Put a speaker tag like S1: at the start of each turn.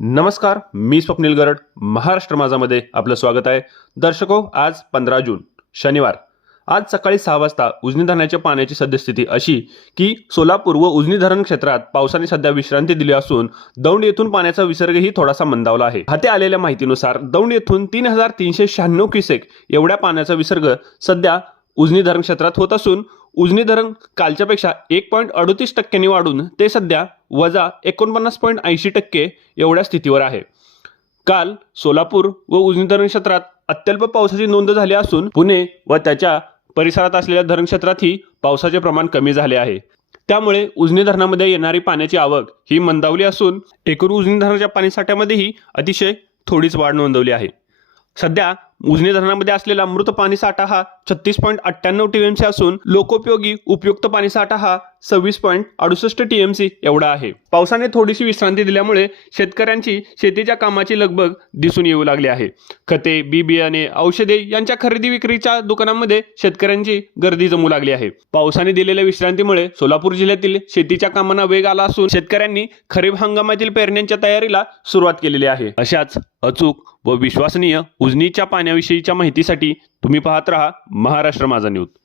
S1: नमस्कार मी स्वप्नील गरड. महाराष्ट्र माझामध्ये आपलं स्वागत आहे. दर्शको आज पंधरा जून शनिवार. आज सकाळी सहा वाजता उजनी धरणाच्या पाण्याची सद्यस्थिती अशी की सोलापूर व उजनी धरण क्षेत्रात पावसाने सध्या विश्रांती दिली असून दौंड येथून पाण्याचा विसर्गही थोडासा मंदावला आहे. हाती आलेल्या माहितीनुसार दौंड येथून तीन हजार तीनशे शहाण्णव क्युसेक एवढ्या पाण्याचा विसर्ग सध्या उजनी धरण क्षेत्रात होत असून उजनी धरण कालच्यापेक्षा एक पॉईंट अडतीस टक्क्यांनी वाढून ते सध्या वजा एकोणपन्नास पॉईंट ऐंशी टक्के एवढ्या स्थितीवर आहे. काल सोलापूर व उजनी धरण क्षेत्रात अत्यल्प पावसाची नोंद झाली असून पुणे व त्याच्या परिसरात असलेल्या धरण क्षेत्रातही पावसाचे प्रमाण कमी झाले आहे. त्यामुळे उजनी धरणामध्ये येणारी पाण्याची आवक ही मंदावली असून एकूण उजनी धरणाच्या पाणीसाठ्यामध्येही अतिशय थोडीच वाढ नोंदवली आहे. सध्या उजनी धरणामध्ये असलेला मृत पाणीसाठा हा छत्तीस पॉईंट अठ्ठ्याण्णव टीएमसी असून लोकोपयोगी उपयुक्त पाणीसाठा हा सव्वीस पॉईंट अडुसष्ट टीएमसी एवढा आहे. पावसाने थोडीशी विश्रांती दिल्यामुळे शेतकऱ्यांची शेतीच्या कामाची लगबग दिसून येऊ लागली आहे. खते बी बियाणे औषधे यांच्या खरेदी विक्रीच्या दुकानांमध्ये शेतकऱ्यांची गर्दी जमू लागली आहे. पावसाने दिलेल्या विश्रांतीमुळे सोलापूर जिल्ह्यातील शेतीच्या कामांना वेग आला असून शेतकऱ्यांनी खरीप हंगामातील पेरण्यांच्या तयारीला सुरुवात केलेली आहे. अशाच अचूक व विश्वसनीय उजनीच्या पाण्याविषयीच्या माहितीसाठी तुम्ही पाहत रहा महाराष्ट्र माझा न्यूज.